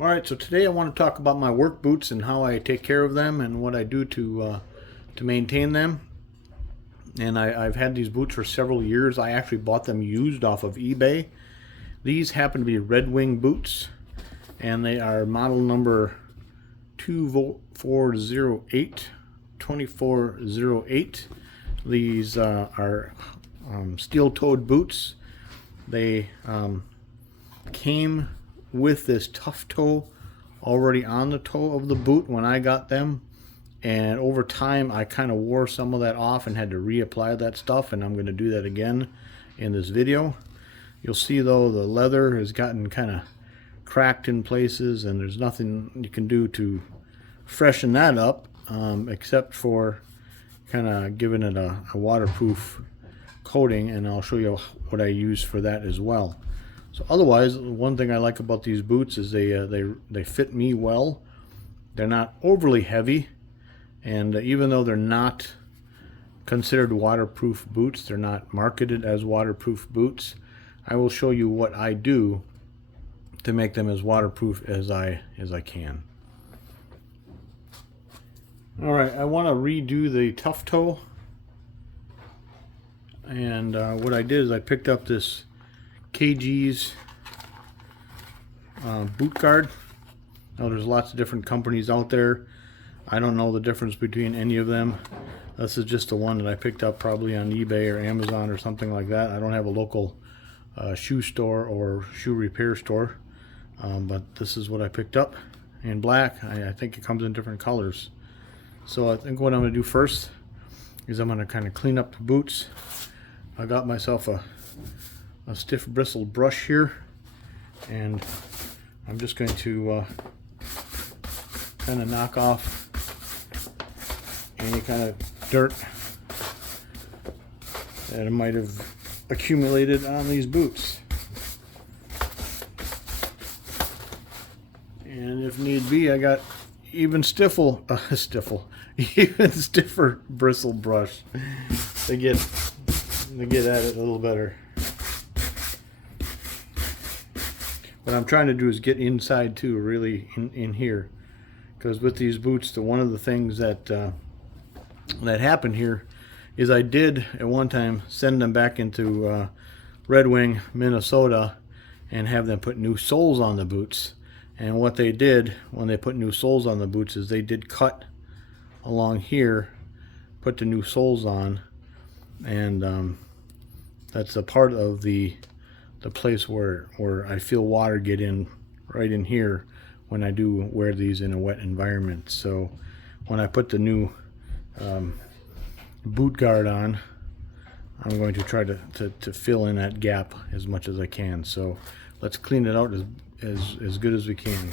Alright, so today I want to talk about my work boots and how I take care of them and what I do to maintain them. And I've had these boots for several years. I actually bought them used off of eBay. These happen to be Red Wing boots, and they are model number 2408. These are steel-toed boots. They came with this tough toe already on the toe of the boot when I got them, and over time I kind of wore some of that off and had to reapply that stuff, and I'm going to do that again in this video. You'll see though the leather has gotten kind of cracked in places, and there's nothing you can do to freshen that up except for kind of giving it a waterproof coating, and I'll show you what I use for that as well. So otherwise, one thing I like about these boots is they fit me well. They're not overly heavy, and even though they're not considered waterproof boots, they're not marketed as waterproof boots, I will show you what I do to make them as waterproof as I can. Alright, I want to redo the tough toe, and what I did is I picked up this KG's boot guard. Now there's lots of different companies out there. I don't know the difference between any of them. This is just the one that I picked up probably on eBay or Amazon or something like that. I don't have a local shoe store or shoe repair store, but this is what I picked up in black. I think it comes in different colors. So I think what I'm going to do first is I'm going to kind of clean up the boots. I got myself a stiff bristled brush here, and I'm just going to kind of knock off any kind of dirt that might have accumulated on these boots. And if need be, I got even stiffer bristle brush to get at it a little better. What I'm trying to do is get inside too, really in here, because with these boots, one of the things that happened here is I did at one time send them back into Red Wing, Minnesota, and have them put new soles on the boots. And what they did when they put new soles on the boots is they did cut along here, put the new soles on, and that's a part of the place where I feel water get in right in here when I do wear these in a wet environment. So when I put the new boot guard on, I'm going to try to fill in that gap as much as I can. So let's clean it out as good as we can.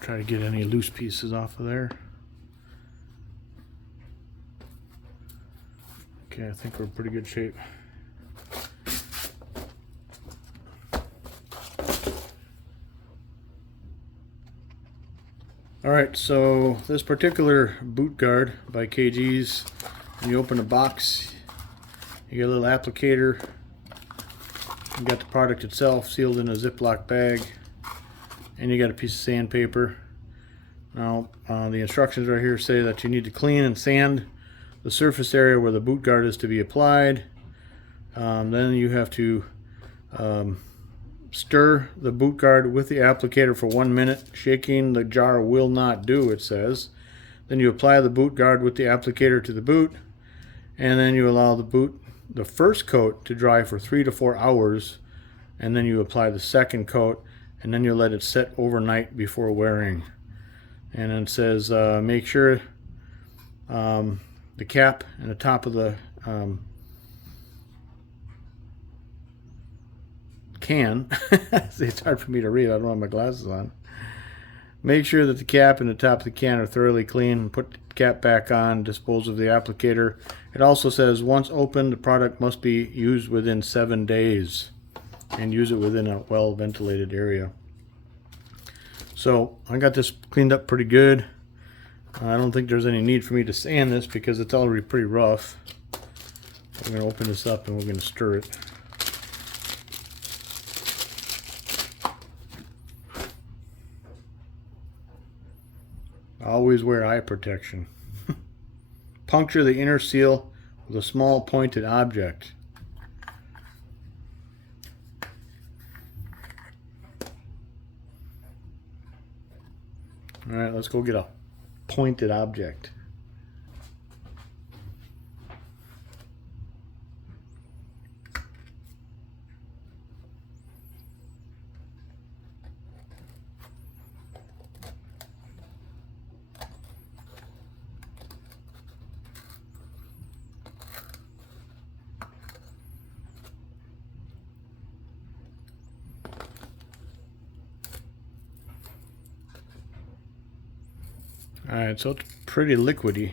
Try to get any loose pieces off of there. Okay, I think we're in pretty good shape. Alright, so this particular boot guard by KG's, when you open the box, you get a little applicator. You got the product itself sealed in a Ziploc bag, and you got a piece of sandpaper. Now the instructions right here say that you need to clean and sand the surface area where the boot guard is to be applied. Then you have to stir the boot guard with the applicator for 1 minute. Shaking the jar will not do, it says. Then you apply the boot guard with the applicator to the boot, and then you allow the boot the first coat to dry for 3 to 4 hours, and then you apply the second coat, and then you let it set overnight before wearing. And it says make sure the cap and the top of the can it's hard for me to read, I don't have my glasses on. Make sure that the cap and the top of the can are thoroughly clean. Put the cap back on, dispose of the applicator. It also says once opened, the product must be used within 7 days, and use it within a well ventilated area. So I got this cleaned up pretty good. I don't think there's any need for me to sand this because it's already pretty rough. We're going to open this up and we're going to stir it. Always wear eye protection. Puncture the inner seal with a small pointed object. Alright, let's go get a pointed object. Alright, so it's pretty liquidy.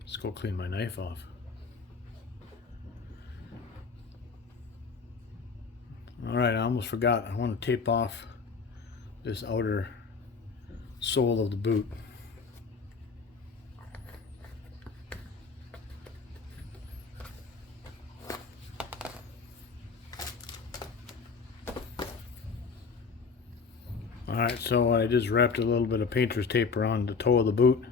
Let's go clean my knife off. Alright, I almost forgot. I want to tape off this outer sole of the boot. Alright, so I just wrapped a little bit of painter's tape around the toe of the boot.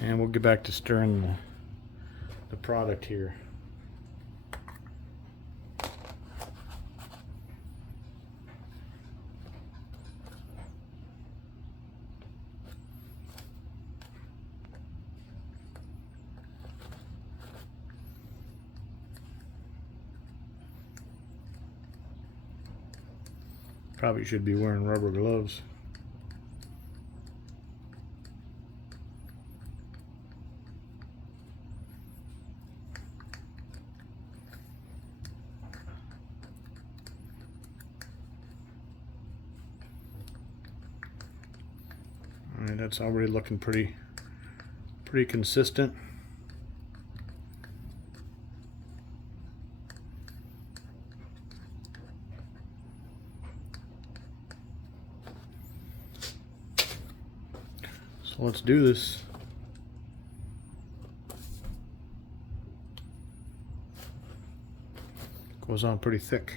And we'll get back to stirring the product here. Probably should be wearing rubber gloves. Alright, that's already looking pretty consistent. So let's do this. Goes on pretty thick.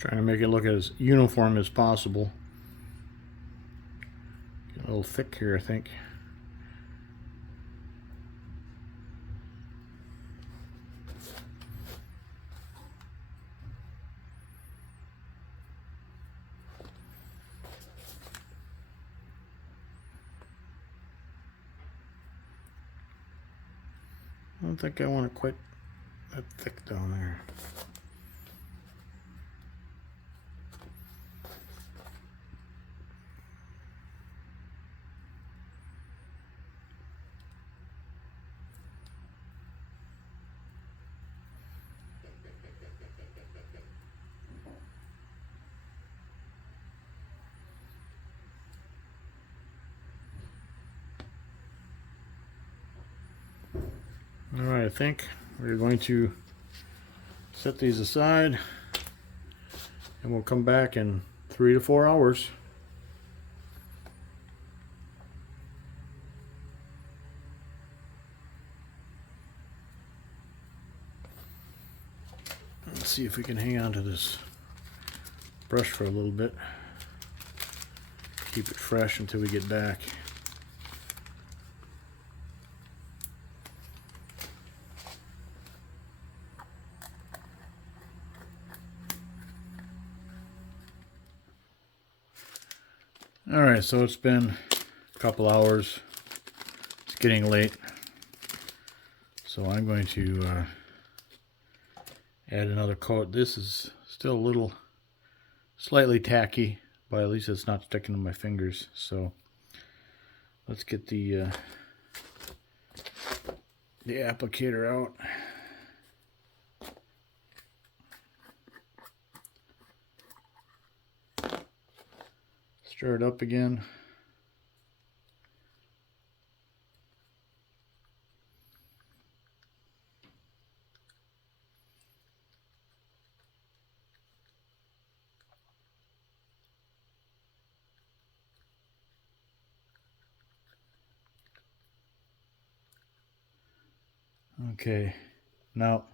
Trying to make it look as uniform as possible. Get a little thick here, I think. I don't think I want it quite that thick down there. Alright, I think we're going to set these aside and we'll come back in 3 to 4 hours. Let's see if we can hang on to this brush for a little bit. Keep it fresh until we get back. Alright, so it's been a couple hours. It's getting late. So I'm going to add another coat. This is still a little slightly tacky, but at least it's not sticking to my fingers. So let's get the applicator out. Stir it up again. Okay, now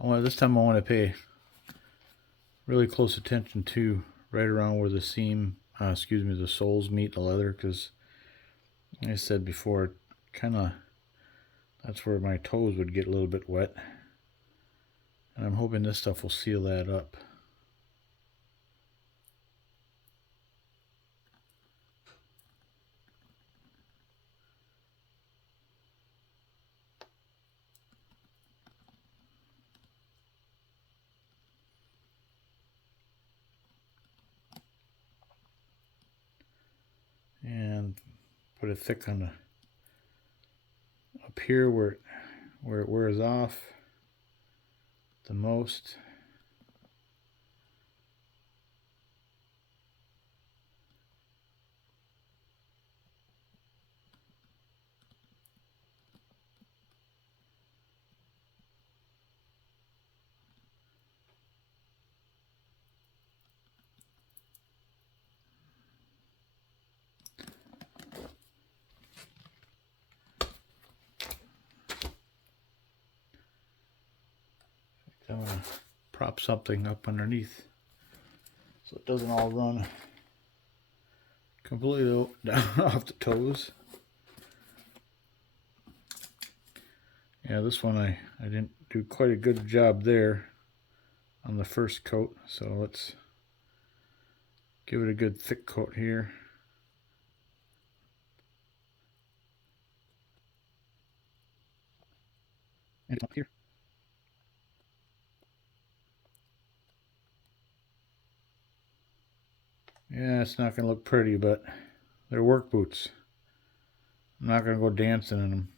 this time I want to pay really close attention to right around where the seam, the soles meet the leather, because like I said before, that's where my toes would get a little bit wet, and I'm hoping this stuff will seal that up. And put it thick on up here where it wears off the most. I'm going to prop something up underneath so it doesn't all run completely down off the toes. Yeah, this one I didn't do quite a good job there on the first coat, so let's give it a good thick coat here. And up here. Yeah, it's not going to look pretty, but they're work boots. I'm not going to go dancing in them.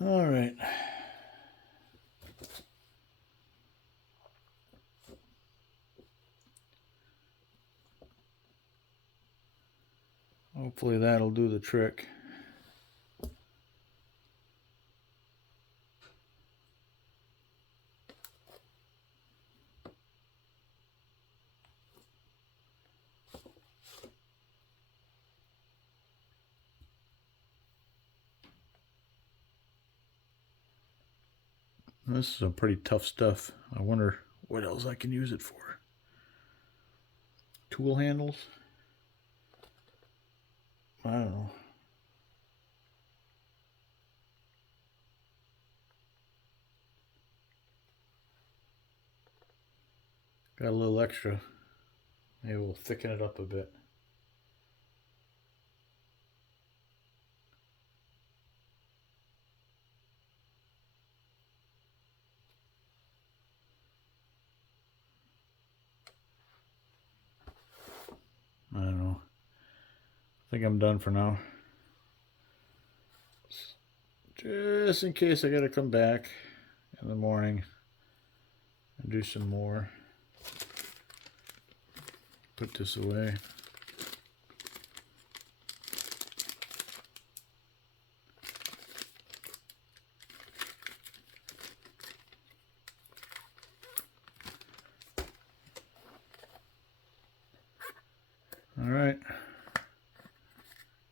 All right. Hopefully that'll do the trick. This is some pretty tough stuff. I wonder what else I can use it for. Tool handles? I don't know. Got a little extra. Maybe we'll thicken it up a bit. I don't know. I think I'm done for now. Just in case I gotta come back in the morning and do some more. Put this away. Alright.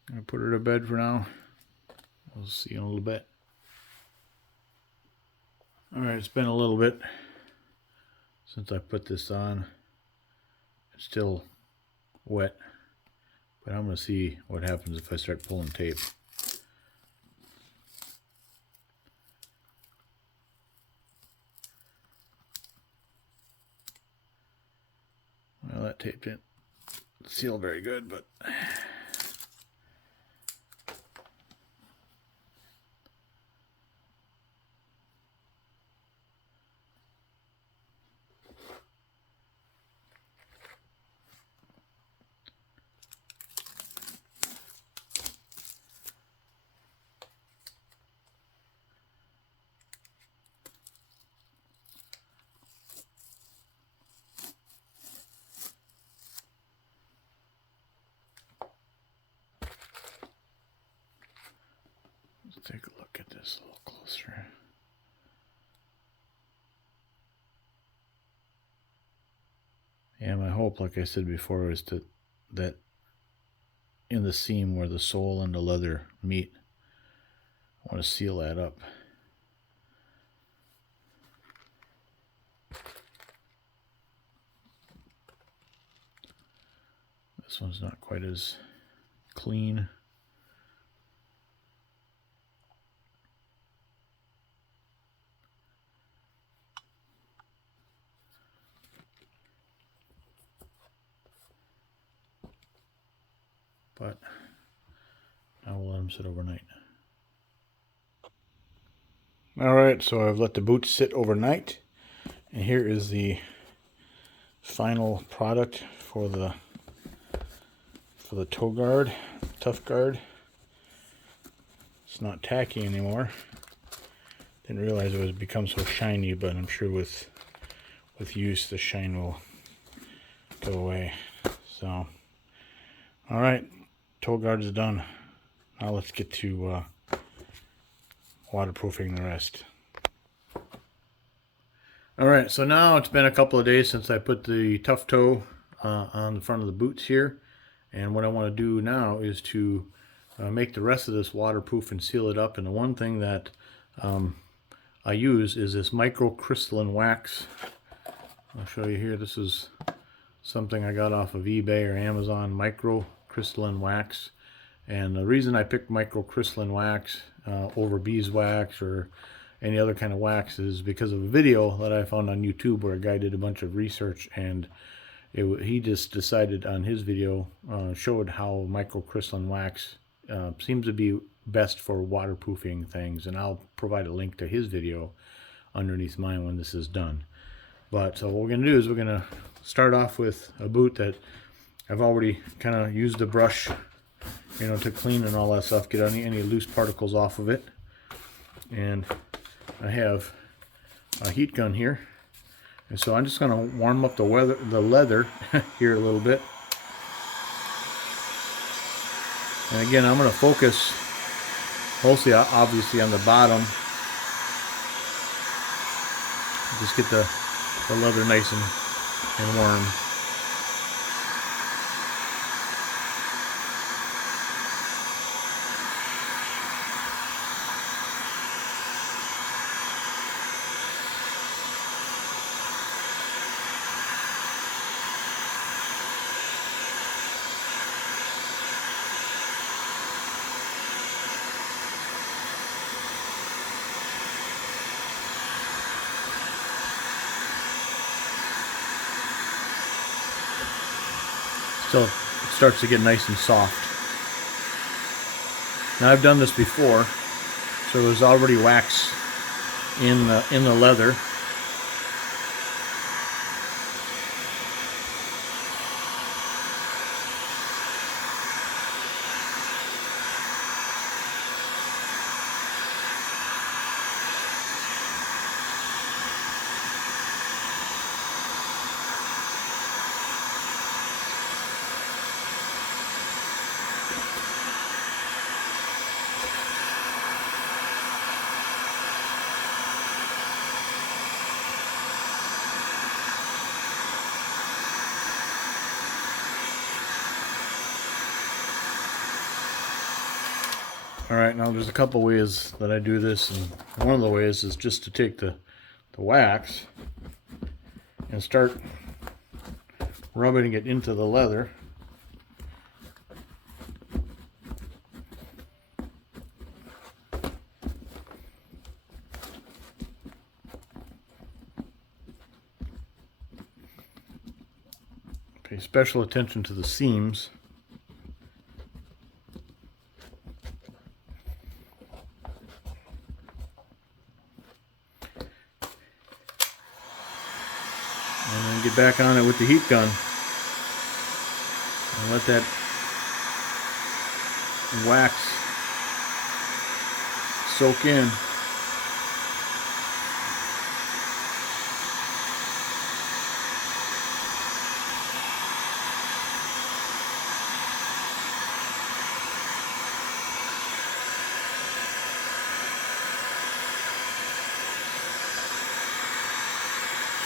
I'm gonna put her to bed for now. We'll see you in a little bit. Alright, it's been a little bit since I put this on. It's still wet, but I'm going to see what happens if I start pulling tape. Well, that tape didn't seal very good, but let's take a look at this a little closer. Yeah, my hope, like I said before, is that in the seam where the sole and the leather meet, I want to seal that up. This one's not quite as clean. But I will let them sit overnight. Alright, so I've let the boots sit overnight. And here is the final product for the toe guard, tough guard. It's not tacky anymore. Didn't realize it was become so shiny, but I'm sure with use the shine will go away. So, alright, toe guard is done. Now let's get to waterproofing the rest. Alright, so now it's been a couple of days since I put the tough toe on the front of the boots here. And what I want to do now is to make the rest of this waterproof and seal it up. And the one thing that I use is this microcrystalline wax. I'll show you here. This is something I got off of eBay or Amazon, microcrystalline wax. And the reason I picked microcrystalline wax over beeswax or any other kind of wax is because of a video that I found on YouTube where a guy did a bunch of research, and he just decided on his video, showed how microcrystalline wax seems to be best for waterproofing things, and I'll provide a link to his video underneath mine when this is done. But so what we're going to do is we're going to start off with a boot that I've already kind of used the brush, you know, to clean and all that stuff, get any loose particles off of it. And I have a heat gun here, and so I'm just going to warm up the leather here a little bit. And again, I'm going to focus mostly, obviously, on the bottom. Just get the leather nice and warm. till it starts to get nice and soft. Now I've done this before, so there's already wax in the leather. Alright, now there's a couple ways that I do this, and one of the ways is just to take the wax and start rubbing it into the leather. Pay special attention to the seams. And then get back on it with the heat gun and let that wax soak in.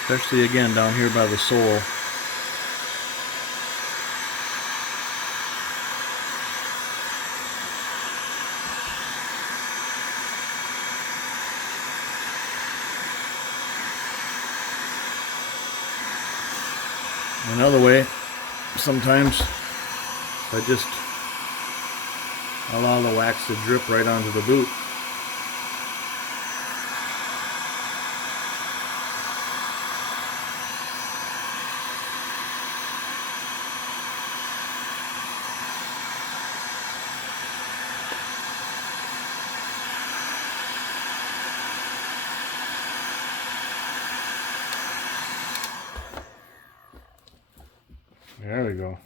Especially again down here by the sole. Another way, sometimes I just allow the wax to drip right onto the boot. There we go.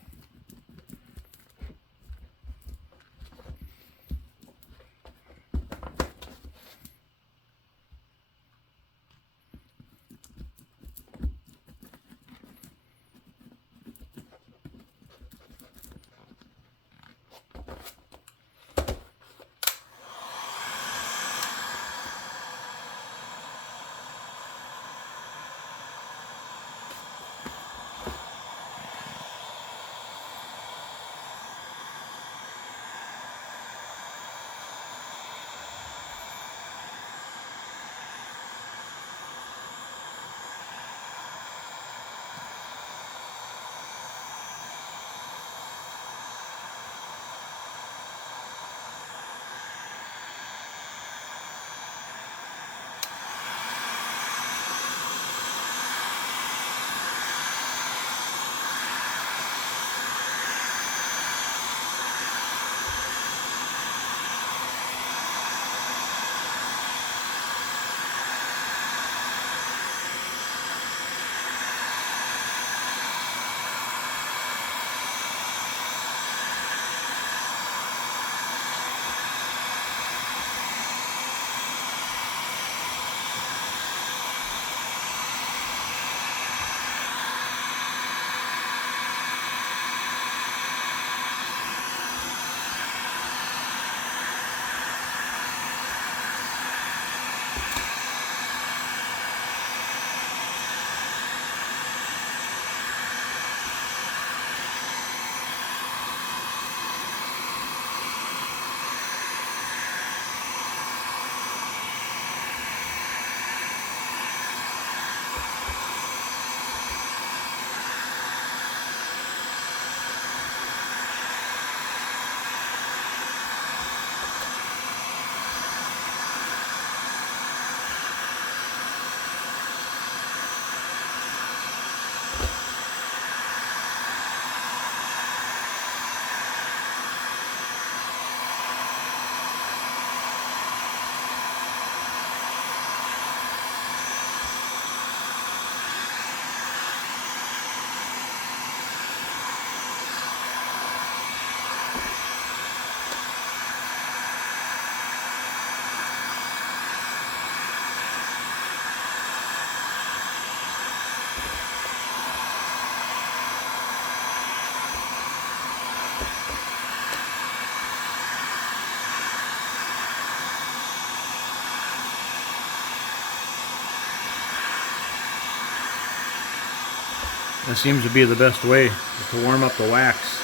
That seems to be the best way to warm up the wax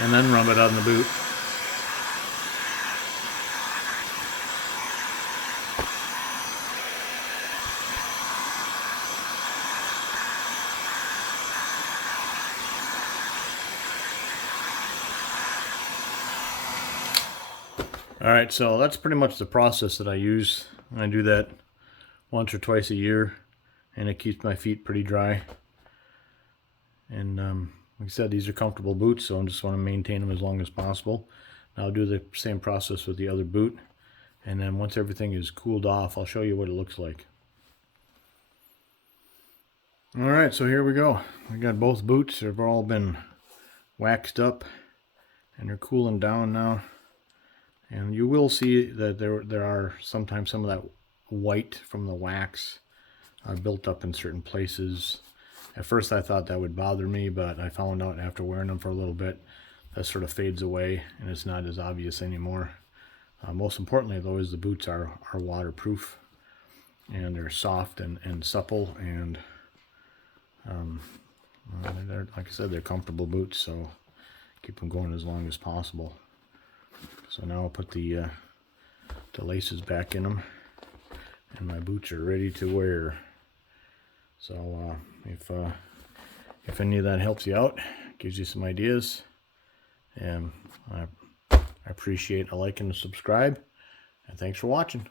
and then rub it on the boot. Alright, so that's pretty much the process that I use. I do that once or twice a year, and it keeps my feet pretty dry. And like I said, these are comfortable boots, so I just want to maintain them as long as possible. Now I'll do the same process with the other boot, and then once everything is cooled off, I'll show you what it looks like. Alright, so here we go. I got both boots. They've all been waxed up, and they're cooling down now. And you will see that there are sometimes some of that white from the wax built up in certain places. At first I thought that would bother me, but I found out after wearing them for a little bit that sort of fades away and it's not as obvious anymore. Most importantly though is the boots are waterproof, and they're soft and supple, and they're, like I said, they're comfortable boots, so keep them going as long as possible. So now I'll put the laces back in them, and my boots are ready to wear. So if any of that helps you out, gives you some ideas, and I appreciate a like and a subscribe, and thanks for watching.